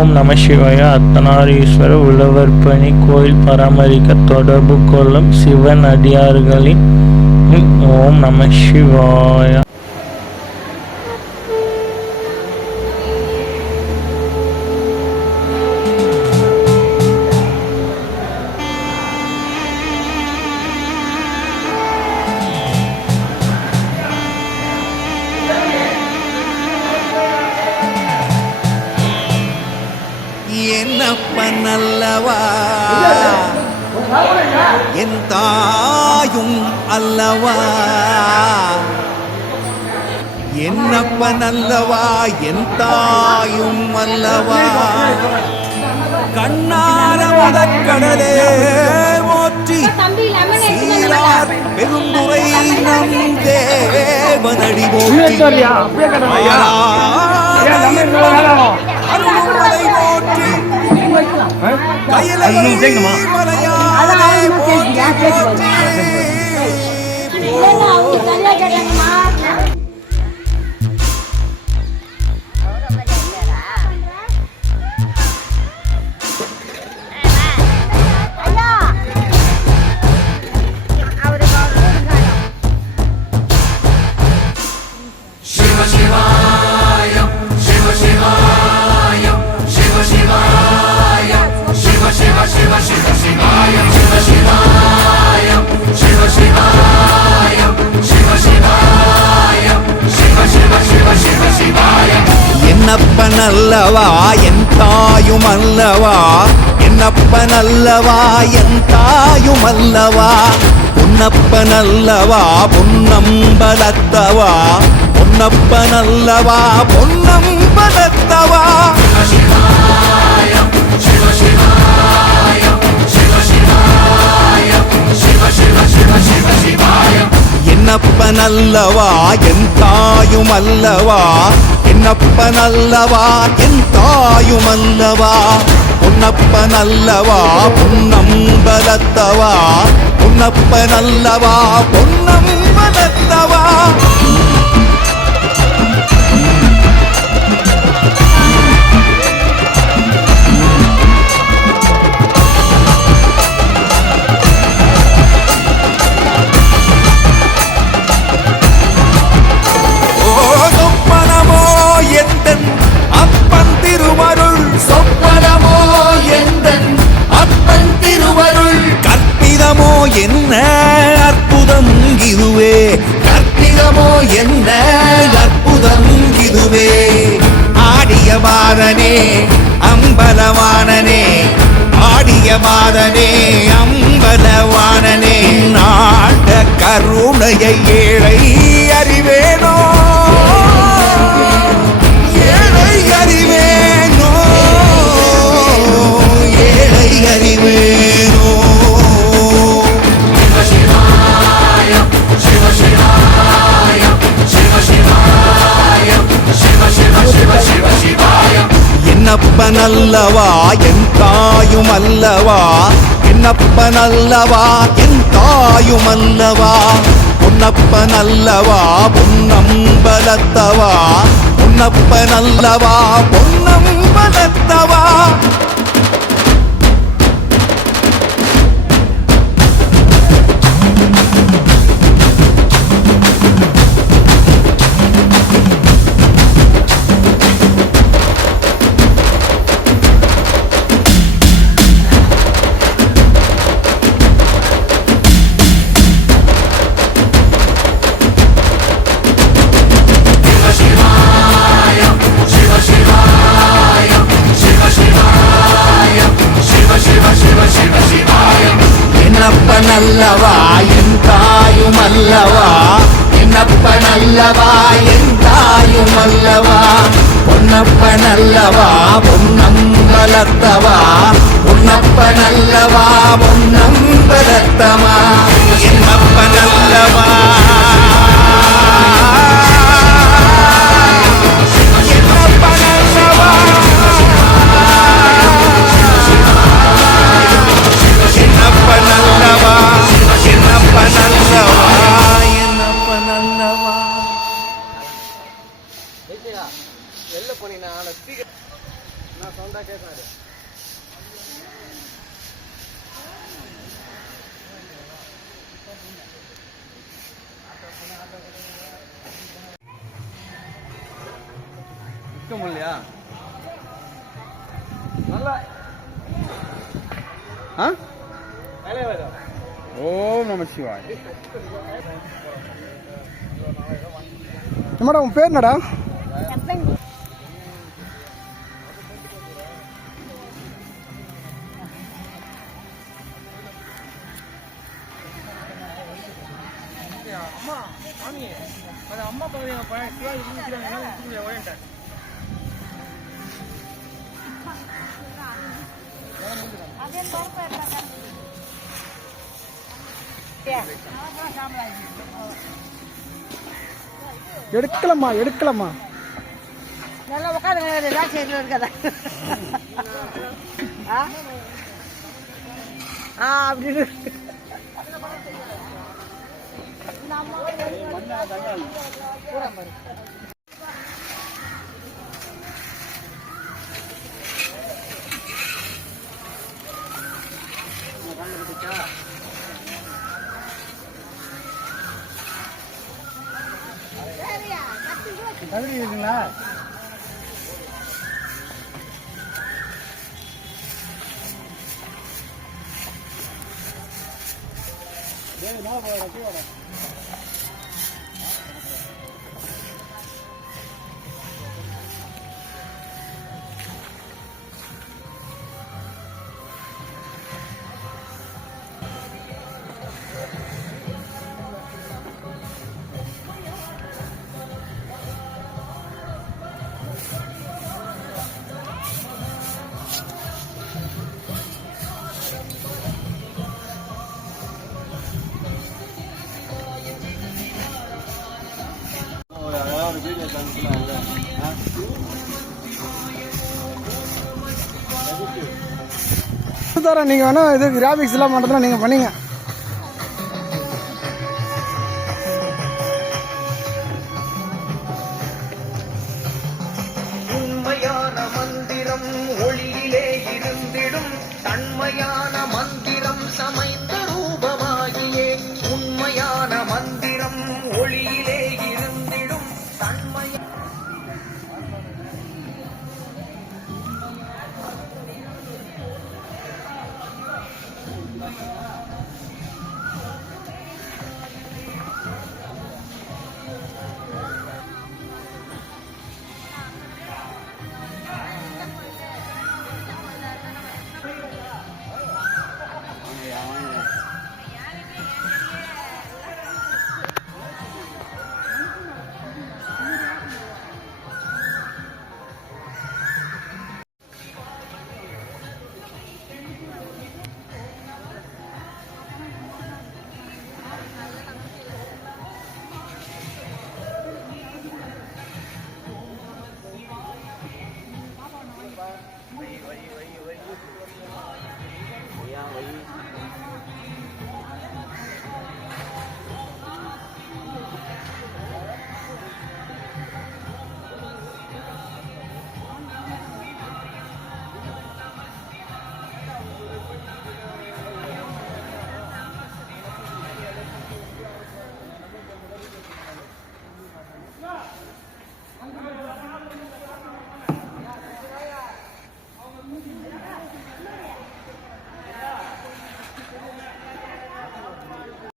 ஓம் நம சிவாய. அர்த்தநாரீஸ்வரர் உழவர்பணி கோயில் பராமரிக்க தொடர்பு கொள்ளும் சிவன் அடியார்களின் ஓம் நம சிவாய. என்னப்பன் அல்லவா என் தாயும் அல்லவா, என்னப்பன் அல்லவா என் தாயும் அல்லவா, கண்ணார முதற்கடலே போற்றி சீரார் பெருந்துரை நம் தேவனடி போற்றி அருள்மலை போற்றி கையிலை மலையாளே போற்றி போற்றி. என்னப்பன் அல்லவா என் தாயும் அல்லவா, என்னப்பன் அல்லவா என் தாயும் அல்லவா, பொன்னப்பன் அல்லவா பொன்னம்பலத்தவா, பொன்னப்பன் அல்லவா பொன்னம்பலத்தவா, என்னப்பன் அல்லவா என் தாயும் அல்லவா, என்னப்பன் அல்லவா என் தாயும் அல்லவா, பொன்னப்பன் அல்லவா பொன்னம்பலத்தவா, பொன்னப்பன் அல்லவா பொன்னம்பலத்தவா. என்ன அற்புதம் இதுவே, கற்பிதமோ என்ன அற்புதம் இதுவே, ஆடிய பாதனே அம்பலவானனே, ஆடிய பாதனே அம்பலவானனே, நாட கருணையை ஏழை அறிவேனோ, ஏழை அறிவேனோ, ஏழை அறிவேனோ. என்னப்பன் அல்லவா என் தாயும் அல்லவா, என்னப்பன் அல்லவா என் தாயும் அல்லவா, பொன்னப்பன் அல்லவா பொன்னம்பலத்தவா, பொன்னப்பன் அல்லவா பொன்னம்பலத்தவா. என்னப்பன் அல்லவா என் தாயும் அல்லவா, என்னப்பன் அல்லவா என் தாயும் அல்லவா, பொன்னப்பன் அல்லவா பொன்னம்பலத்தவா, பொன்னப்பன் அல்லவா பொன்னம்பலத்தவா, என்னப்பன் அல்லவா வெளில போனீங்கன்னா நிற்க முடியலையா? நல்லா ஓம் நம சிவாய். என்னடா உன் பேர் என்னடா? அம்மா எடுக்கலாமா நல்லா உட்காந்து சைடில் இருக்காதா? அப்படின்னு தகுதி இருக்குங்களா? நீங்கள் வேணா இது கிராஃபிக்ஸ் எல்லாம் பண்ணுறதுலாம் நீங்கள் பண்ணீங்க.